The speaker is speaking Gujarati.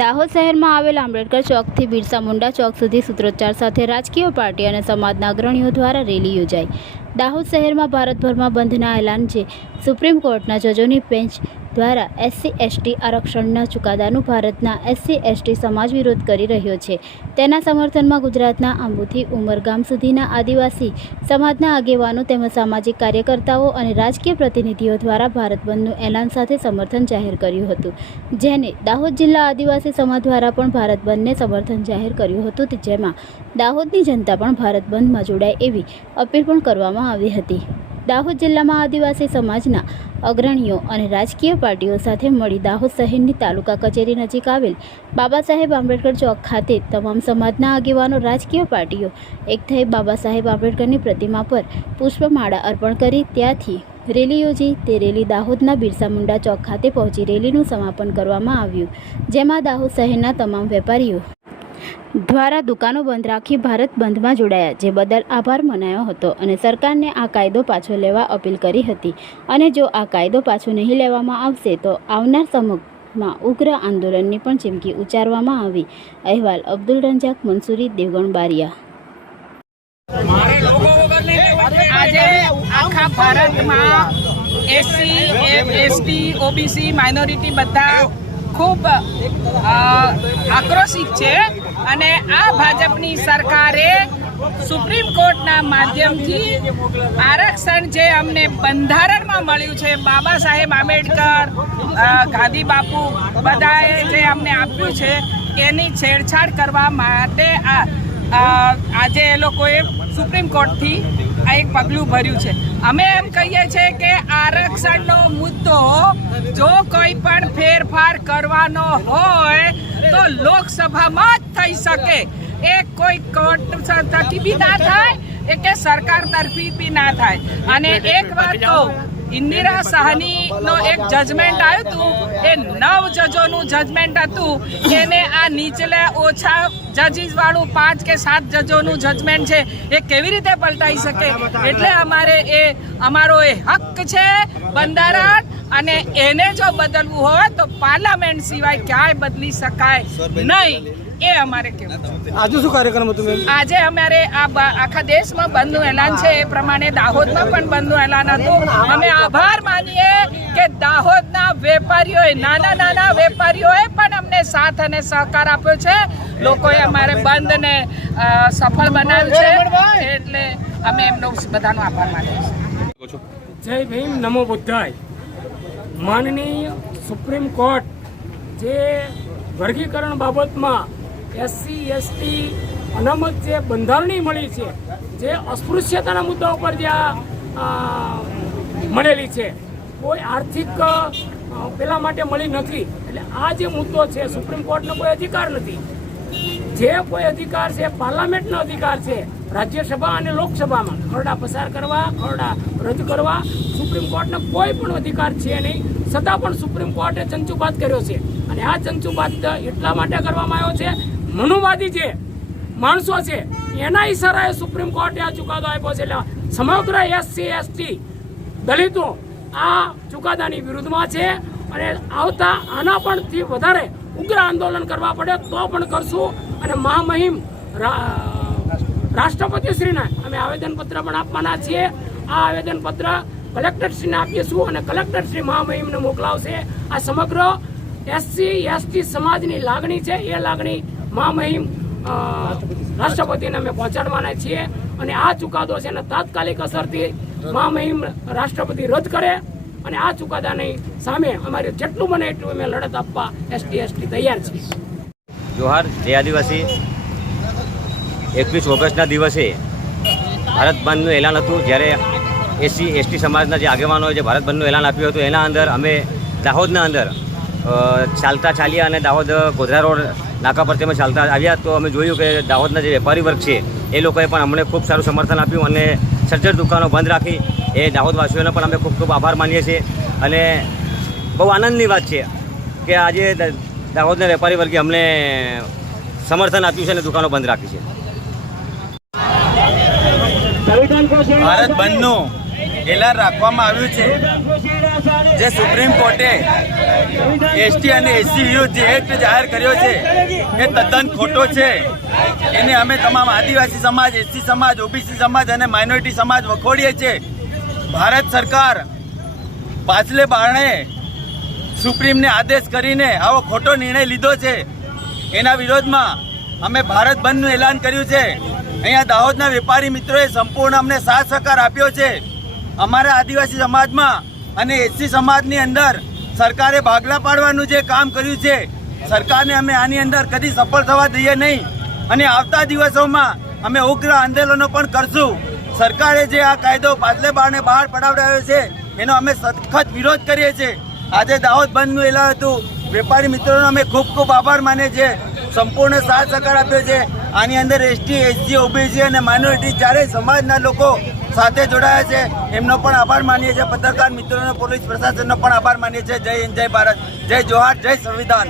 દાહોદ શહેરમાં આવેલા આંબેડકર ચોકથી બિરસા મુંડા ચોક સુધી સૂત્રોચ્ચાર સાથે રાજકીય પાર્ટી અને સમાજના અગ્રણીઓ દ્વારા રેલી યોજાઈ. દાહોદ શહેરમાં ભારતભરમાં બંધના એલાન છે. સુપ્રીમ કોર્ટના જજોની બેન્ચ દ્વારા એસસી, એસટી આરક્ષણના ચુકાદાનું ભારતના એસસી, એસટી સમાજ વિરોધ કરી રહ્યો છે. તેના સમર્થનમાં ગુજરાતના આંબુથી ઉમરગામ સુધીના આદિવાસી સમાજના આગેવાનો તેમજ સામાજિક કાર્યકર્તાઓ અને રાજકીય પ્રતિનિધિઓ દ્વારા ભારત બંધનું એલાન સાથે સમર્થન જાહેર કર્યું હતું. જેને દાહોદ જિલ્લા આદિવાસી સમાજ દ્વારા પણ ભારત બંધને સમર્થન જાહેર કર્યું હતું. જેમાં દાહોદની જનતા પણ ભારત બંધમાં જોડાય એવી અપીલ પણ કરવામાં આવી હતી. દાહોદ જિલ્લામાં આદિવાસી સમાજના અગ્રણીઓ અને રાજકીય પાર્ટીઓ સાથે મળી દાહોદ શહેરની તાલુકા કચેરી નજીક આવેલ બાબા સાહેબ આંબેડકર ચોક ખાતે તમામ સમાજના આગેવાનો, રાજકીય પાર્ટીઓ એક થઈ બાબા સાહેબ આંબેડકરની પ્રતિમા પર પુષ્પમાળા અર્પણ કરી. ત્યાંથી રેલી યોજી. તે રેલી દાહોદના બિરસા મુંડા ચોક ખાતે પહોંચી રેલીનું સમાપન કરવામાં આવ્યું, જેમાં દાહોદ શહેરના તમામ વેપારીઓ દ્વારા દુકાનો બંધ રાખી ભારત બંધમાં જોડાયા જે બદલ આભાર મનાયો હતો અને સરકારને આ કાયદો પાછો લેવા અપીલ કરી હતી. અને જો આ કાયદો પાછો નહીં લેવામાં આવશે તો આવનાર સમયમાં ઉગ્ર આંદોલનની પણ ચીમકી ઉચ્ચારવામાં આવી. અહેવાલ અબ્દુલ રંજાક મંસૂરી દેવગણ બારિયા. ભારતમાં એસસી એસટી ઓબીસી માઇનોરિટી બધા ખૂબ આક્રોશિત છે. અને આ ભાજપની સરકારે સુપ્રીમ કોર્ટના માધ્યમથી આરક્ષણ જે અમને બંધારણમાં મળ્યું છે, બાબા સાહેબ આંબેડકર ગાંધી બાપુ બધાએ જે અમને આપ્યું છે, એની છેડછાડ કરવા માટે આ આજે એ લોકોએ સુપ્રીમ કોર્ટથી આ એક પગલું ભર્યું છે. અમે એમ કહીએ છીએ કે આરક્ષણનો મુદ્દો જો કોઈ પણ ફેરફાર કરવાનો હોય તો લોકસભામાં જ થઈ શકે. એ કોઈ કોર્ટ થકી બી ના થાય એ કે સરકાર તરફી બી ના થાય. અને એક વાત કહું ઇન્દિરા સાહની નો એક જજમેન્ટ આવ્યું હતું એ નવ જજોનું જજમેન્ટ હતું એને આ નીચલે ઓછા જજીસ વાળું પાંચ કે સાત જજોનું જજમેન્ટ છે એ કેવી રીતે પલટાઈ શકે? એટલે અમારે એ અમારો એ હક છે બંધારણ અને એને જો બદલવું હોય તો પાર્લામેન્ટ સિવાય ક્યાંય બદલી શકાય નહીં. એ અમારે કેવું આજે શું કાર્યક્રમ હતો મેમ આજે અમારે આ બ- આખા દેશમાં બંધનું એલાન છે. એ પ્રમાણે દાહોદમાં પણ બંધનું એલાન હતું. અમે આભાર માનીએ કે દાહોદના વેપારીઓએ નાના નાના વેપારીઓએ પણ અમને સાથ અને સહકાર આપ્યો છે. લોકોએ અમારે બંધને સફળ બનાવ્યું છે. એટલે અમે એમનો બધાનો આભાર માનીએ છીએ. જય ભીમ નમો બુદ્ધાય. માનનીય સુપ્રીમ કોર્ટ જે વર્ગીકરણ બાબતમાં એસસી એસટી અનામત જે બંધારણી મળી છે, જે અસ્પૃશ્યતાના મુદ્દા ઉપર જે મળેલી છે, કોઈ આર્થિક પેલા માટે મળી નથી. એટલે આ જે મુદ્દો છે, સુપ્રીમ કોર્ટનો કોઈ અધિકાર નથી. જે કોઈ અધિકાર છે, પાર્લામેન્ટનો અધિકાર છે રાજ્યસભા અને લોકસભામાં ખરડા પસાર કરવા, ખરડા રદ કરવા સુપ્રીમ કોર્ટનો કોઈ પણ અધિકાર છે નહીં. છતાં પણ સુપ્રીમ કોર્ટે ચંચુબાદ કર્યો છે. અને આ ચંચુબાદ એટલા માટે કરવામાં આવ્યો છે, મનુવાદી જે માણસો છે એના ઈશારાએ સુપ્રીમ કોર્ટે આ ચુકાદો આપ્યો છે. એટલે સમગ્ર એસસી, એસટી દલિતો આ ચુકાદાની વિરુદ્ધમાં છે. અને આવતા આના પણથી વધારે ઉગ્ર આંદોલન કરવા પડે તો પણ કરશું. અને મહામહિમ રા- રાષ્ટ્રપતિશ્રીને અમે આવેદનપત્ર પણ આપવાના છીએ. આ આવેદનપત્ર કલેક્ટરશ્રીને આપીશું અને કલેક્ટરશ્રી મહામહિમને મોકલાવશે. આ સમગ્ર એસસી એસટી સમાજની લાગણી છે. એ લાગણી મહામહિમ રાષ્ટ્રપતિને અમે પહોંચાડવાના છીએ અને આ ચુકાદો છે એને તાત્કાલિક અસરથી મહામહિમ રાષ્ટ્રપતિ રદ કરે અને આ ચુકાદાની સામે અમારે જેટલું બને એટલું અમે લડત આપવા એસટી એસટી તૈયાર છીએ. જોહાર, જય આદિવાસી. એકવીસ ઓગસ્ટના દિવસે ભારત બંધનું એલાન હતું. જ્યારે એસસી એસટી સમાજના જે આગેવાનોએ જે ભારત બંધનું એલાન આપ્યું હતું, એના અંદર અમે દાહોદના અંદર ચાલતા ચાલ્યા અને દાહોદ ગોધરા રોડ નાકા પરથી અમે ચાલતા આવ્યા. તો અમે જોયું કે દાહોદના જે વેપારી વર્ગ છે, એ લોકોએ પણ અમને ખૂબ સારું સમર્થન આપ્યું અને સજ્જડ દુકાનો બંધ રાખી. એ દાહોદવાસીઓનો પણ અમે ખૂબ ખૂબ આભાર માનીએ છીએ. અને બહુ આનંદની વાત છે કે આજે દાહોદના વેપારી વર્ગે અમને સમર્થન આપ્યું છે અને દુકાનો બંધ રાખી છે. ભારત બંધનું એલાન રાખવામાં આવ્યું છે. જે સુપ્રીમ કોર્ટે એસટી અને એસસી વિરુદ્ધ જે એક્ટ જાહેર કર્યો છે, એ તદ્દન ખોટો છે. એને અમે તમામ આદિવાસી સમાજ, એસસી સમાજ, ઓબીસી સમાજ અને માઇનોરિટી સમાજ વખોડીએ છીએ. ભારત સરકાર પાછલે બારણે સુપ્રીમને આદેશ કરીને આવો ખોટો નિર્ણય લીધો છે. એના વિરોધમાં અમે ભારત બંધનું એલાન કર્યું છે. અહીંયા દાહોદના વેપારી મિત્રોએ સંપૂર્ણ અમને સાથ સહકાર આપ્યો છે. અમારા આદિવાસી સમાજમાં અને એસસી સમાજની અંદર સરકારે ભાગલા પાડવાનું જે કામ કર્યું છે, સરકારને અમે આની અંદર કદી સફળ થવા દઈએ નહીં. અને આવતા દિવસોમાં અમે ઉગ્ર આંદોલનો પણ કરશું. સરકારે જે આ કાયદો પાછલે બારને બહાર પડાવડાવ્યો છે, એનો અમે સખત વિરોધ કરીએ છીએ. આજે દાહોદ બંધનું એલાન હતું. વેપારી મિત્રોનો અમે ખૂબ ખૂબ આભાર માને છે સંપૂર્ણ સાથ સહકાર આપ્યો છે. આની અંદર એસટી એસસી ઓબીસી અને માઇનોરિટી ચારેય સમાજના લોકો સાથે જોડાયા છે. એમનો પણ આભાર માનીએ છીએ. પત્રકાર મિત્રોનો, પોલીસ પ્રશાસનનો પણ આભાર માનીએ છીએ. જય હિન્દ, જય ભારત, જય જોહાર, જય સંવિધાન.